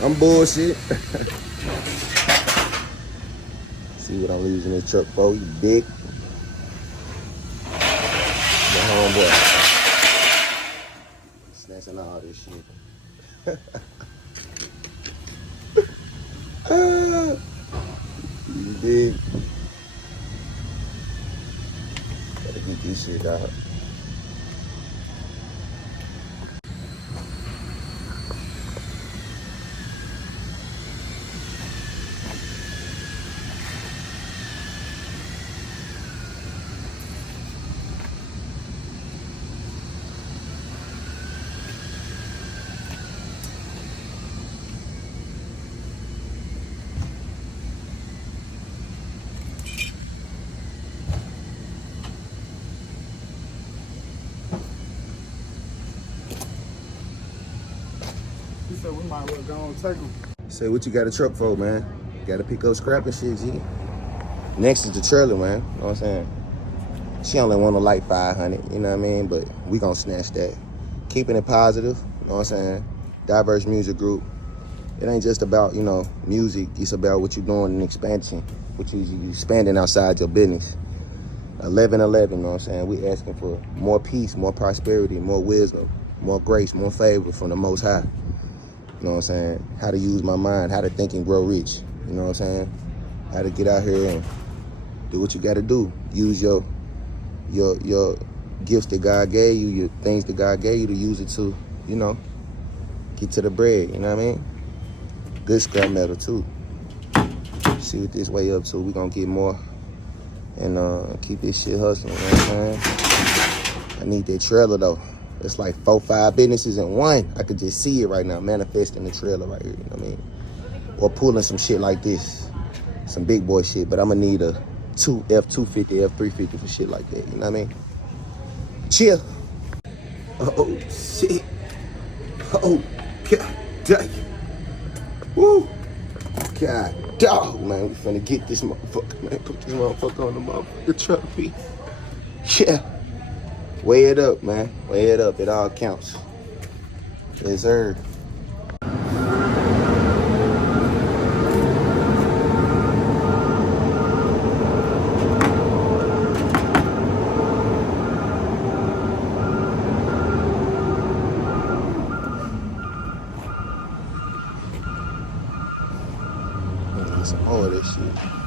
I'm bullshit. See what I'm using this truck for, you dick. The homeboy. Snatching all this shit. You dig? Gotta get this shit out. He said we might as well go and take them. Say what you got a truck for, man? Gotta pick up scrap and shit, G. Next is the trailer, man. You know what I'm saying? She only want to like 500, you know what I mean? But we gonna snatch that. Keeping it positive, you know what I'm saying? Diverse Music Group. It ain't just about, you know, music. It's about what you're doing in expansion, what you expanding outside your business. 11-11, you know what I'm saying? We asking for more peace, more prosperity, more wisdom, more grace, more favor from the Most High. You know what I'm saying? How to use my mind, how to think and grow rich. You know what I'm saying? How to get out here and do what you got to do. Use your gifts that God gave you, your things that God gave you to use it to, you know, get to the bread, you know what I mean? Good scrap metal too. See what this way up to. We're going to get more and keep this shit hustling, you know what I'm saying? I need that trailer though. It's like 4-5 businesses in one. I could just see it right now, manifesting the trailer right here, you know what I mean? Or pulling some shit like this, some big boy shit, but I'm gonna need a F250, F350 for shit like that, you know what I mean? Chill. Oh, shit. Oh, God dang. Woo. God dog, man, we finna get this motherfucker, man. Put this motherfucker on the motherfucker truck, B. Yeah. Weigh it up, man. Weigh it up. It all counts. Yes, sir. Get some more of this shit.